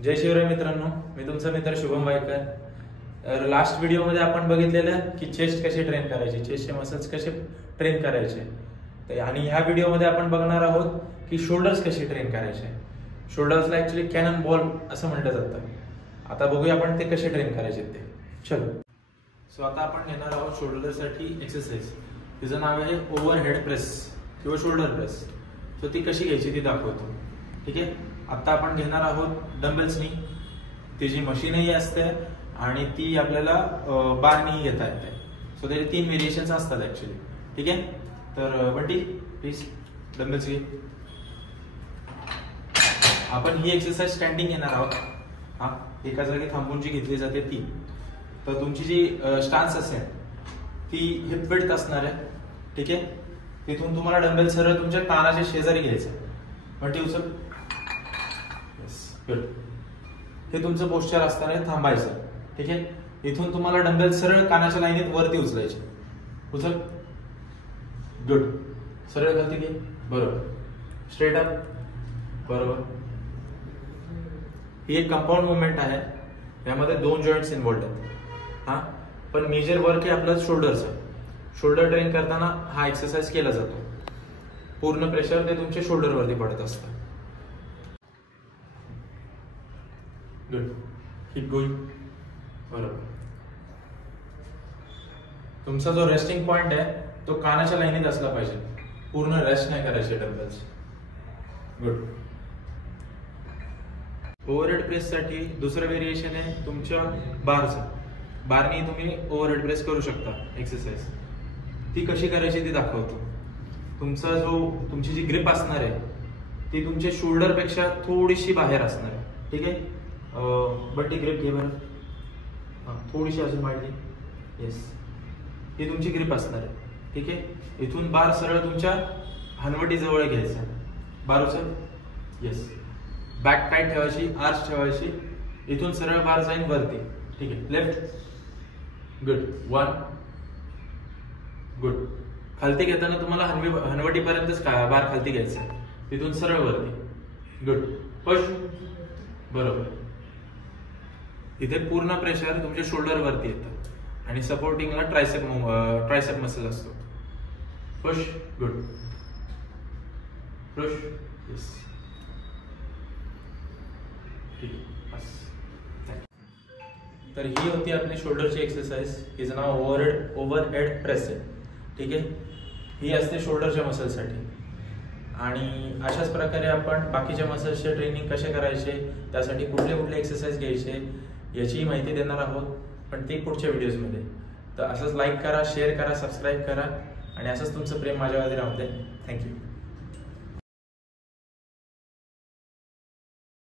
जय शिवराय मित्रांनो, मी तुमचा मित्र शुभम वायकर। लास्ट व्हिडिओमध्ये आपण बघितलेलं की चेस्ट कशी ट्रेन करायची, चेस्टचे मसल्स कसे ट्रेन करायचे, आणि ह्या व्हिडिओमध्ये आपण बघणार आहोत की शोल्डर्स कसे ट्रेन करायचे। शोल्डर्सला ऍक्च्युली कॅनन बॉल असं म्हटलं जातं। आता बघूया आपण ते कसे ट्रेन करायचे ते। चलो, सो आता आपण घेणार आहोत शोल्डरसाठी एक्सरसाइज, तिचं नाव आहे ओव्हरहेड प्रेस किंवा शोल्डर प्रेस। सो ती कशी घ्यायची ती दाखवतो, ठीक आहे। आता आपण घेणार आहोत डंबेल्सनी, त्याची मशीनही असते आणि ती आपल्याला बारनी घेता येते। सो त्याचे 3 व्हेरिएशन्स असतात ऍक्च्युली, ठीक आहे। तर बंटी प्लीज डंबेल्स घे। आपण ही एक्सरसाइज स्टँडिंग घेणार आहोत। हा, एका जागी थांबून जी घेतली जाते ती। तर तुमची जी स्टान्स असेल ती हिप विड्थ असणार आहे, ठीक आहे। तिथून तुम्हाला डंबेल सरळ तुमच्या कानाच्या शेजारी घ्यायचं। बंटी उचल, गुड। हे तुमचं पोस्चर असणार आहे थांबायचं, ठीक आहे। इथून तुम्हाला डंबेल सरळ कानाच्या लाईनीत वरती उचलायचे। उचल, गुड। सरळ खालती घे, बरोबर। स्ट्रेट अप, बरोबर। ही एक कंपाऊंड मुवमेंट आहे, यामध्ये 2 जॉइंट्स इन्व्हॉल्ड आहेत। हा, पण मेजर वर्क हे आपलं शोल्डरचं। शोल्डर ट्रेन करताना हा एक्सरसाइज केला जातो। पूर्ण प्रेशर ते तुमच्या शोल्डर वरती पडत असतं। गुड, कीप गोइंग, बरोबर। तुमचा जो रेस्टिंग पॉइंट आहे तो कानाच्या लाईनीत असला पाहिजे, पूर्ण रेस्ट नाही करायचे डंबेल्स। गुड। ओव्हरहेड प्रेस साठी दुसरं व्हेरिएशन आहे तुमच्या बारचं। बारनी तुम्ही ओव्हरहेड प्रेस करू शकता एक्सरसाइज। ती कशी करायची ती दाखवतो। तुमची जी ग्रिप असणार आहे ती तुमच्या शोल्डर पेक्षा थोडीशी बाहेर असणार आहे, ठीक आहे। बंटी ग्रिप घे बरं, थोडीशी अजून वाढली, येस। ही तुमची ग्रिप असणार आहे, ठीक आहे। इथून बार सरळ तुमच्या हनवटी जवळ घ्यायचा, बार उचल, येस। बॅक टाईट ठेवायची, आर्च ठेवायची, इथून सरळ बार जाईन वरती, ठीक आहे। Left, good. 1, गुड। खालती घेताना तुम्हाला हनवटीपर्यंतच बार खालती घ्यायचा, तिथून सरळ वरती, गुड। पुश, बरोबर। इथे पूर्ण प्रेशर तुमच्या शोल्डर वरती येतं आणि सपोर्टिंगला ट्रायसेप मसल असतो। Push, good. पुश, येस, ठीक आहे, बस। तर ही होती आपली शोल्डरची एक्सरसाइज, हिचं नाव ओव्हरहेड प्रेस आहे, ठीक आहे। ही असते शोल्डरच्या मसलसाठी। आणि अशाच प्रकारे आपण बाकीच्या मसल्सचे ट्रेनिंग कसे करायचे, त्यासाठी कुठले एक्सरसाइज घ्यायचे याची माहिती देणार आहोत, पण ते पुढच्या व्हिडिओजमध्ये। तर असंच लाईक करा, शेअर करा, सबस्क्राईब करा, आणि असंच तुमचं प्रेम माझ्यावरती राहू दे। थँक्यू।